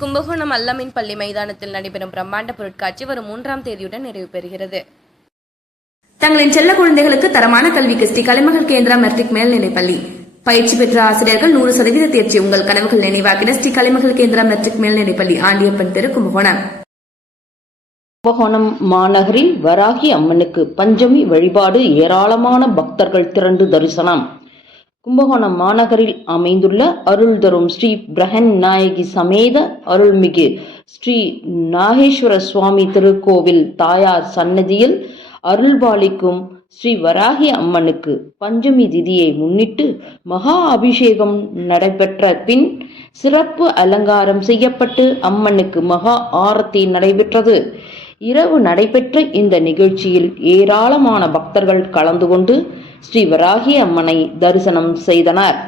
கும்பகோணம் அல்லமின் பள்ளி மைதானத்தில் நடைபெறும் பிரம்மாண்ட பொருட்காட்சி வரும் மூன்றாம் தேதியுடன் நிறைவு பெறுகிறது. தங்களின் செல்ல குழந்தைகளுக்கு தரமான கல்விக்கு ஸ்ரீ கலைமகள் கேந்திரா மெட்ரிக் மேல்நிலைப் பள்ளி. பயிற்சி பெற்ற ஆசிரியர்கள் நூறு சதவீத தேர்ச்சி உங்கள் கனவுகள் நினைவாக்கின ஸ்ரீ கலைமகள் கேந்திரா மெட்ரிக் மேல்நிலைப் பள்ளி ஆண்டியப்பன் தெரு கும்பகோணம். கும்பகோணம் மாநகரில் வராகி அம்மனுக்கு பஞ்சமி வழிபாடு ஏராளமான பக்தர்கள் திரண்டு தரிசனம். கும்பகோணம் மாநகரில் அமைந்துள்ள அருள் தரும் ஸ்ரீ பிரஹன் நாயகி சமேத அருள்மிகு ஸ்ரீ நாகேஸ்வர சுவாமி திருக்கோவில் தாயார் சன்னதியில் அருள்பாலிக்கும் ஸ்ரீ வராகி அம்மனுக்கு பஞ்சமி திதியை முன்னிட்டு மகா அபிஷேகம் நடைபெற்ற பின் சிறப்பு அலங்காரம் செய்யப்பட்டு அம்மனுக்கு மகா ஆரத்தி நடைபெற்றது. இரவு நடைபெற்ற இந்த நிகழ்ச்சியில் ஏராளமான பக்தர்கள் கலந்து கொண்டு ஸ்ரீ வராகி அம்மனை தரிசனம் செய்தனர்.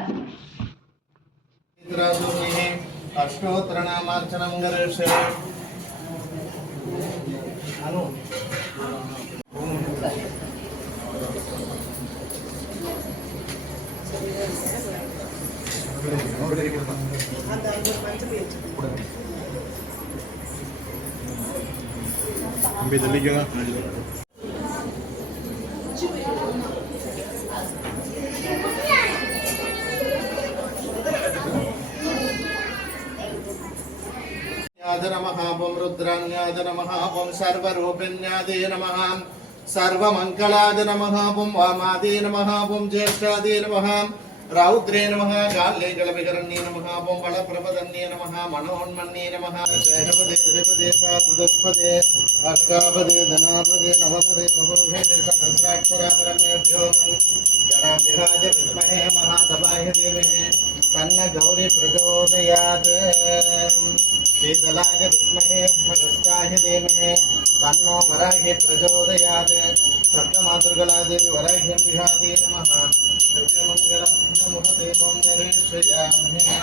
அம்பி தள்ளிக்கோங்க రుద్రాధ నమ ఓం రుద్రాణ్యాద నమ ఓం సర్వరూపిణ్యాదే నమ సర్వమంగళాద నమ ఓం వామాదే నమ ఓం జ్యేష్ఠాదే నమ రౌద్రే నమ గాల్లే గళవికరణ్యే నమ ఓం బలప్రపదన్యే నమ మనోన్మన్యే నమ జయపదే త్రిపదే ధనాపదే నవపదే బహుభే సహస్రాక్షరాపరమేభ్యో జనాభిరాజ విద్మహే మహాతపాయ దేవే తన్న గౌరీ शीतलाय विद्महे हस्ताय धीमहे तन्नो वराहि प्रचोदयात्। सप्तमातृकलादेवी वराह्यं विहादे नमः। सत्यमङ्गलमुहदेवं दर्शयामहे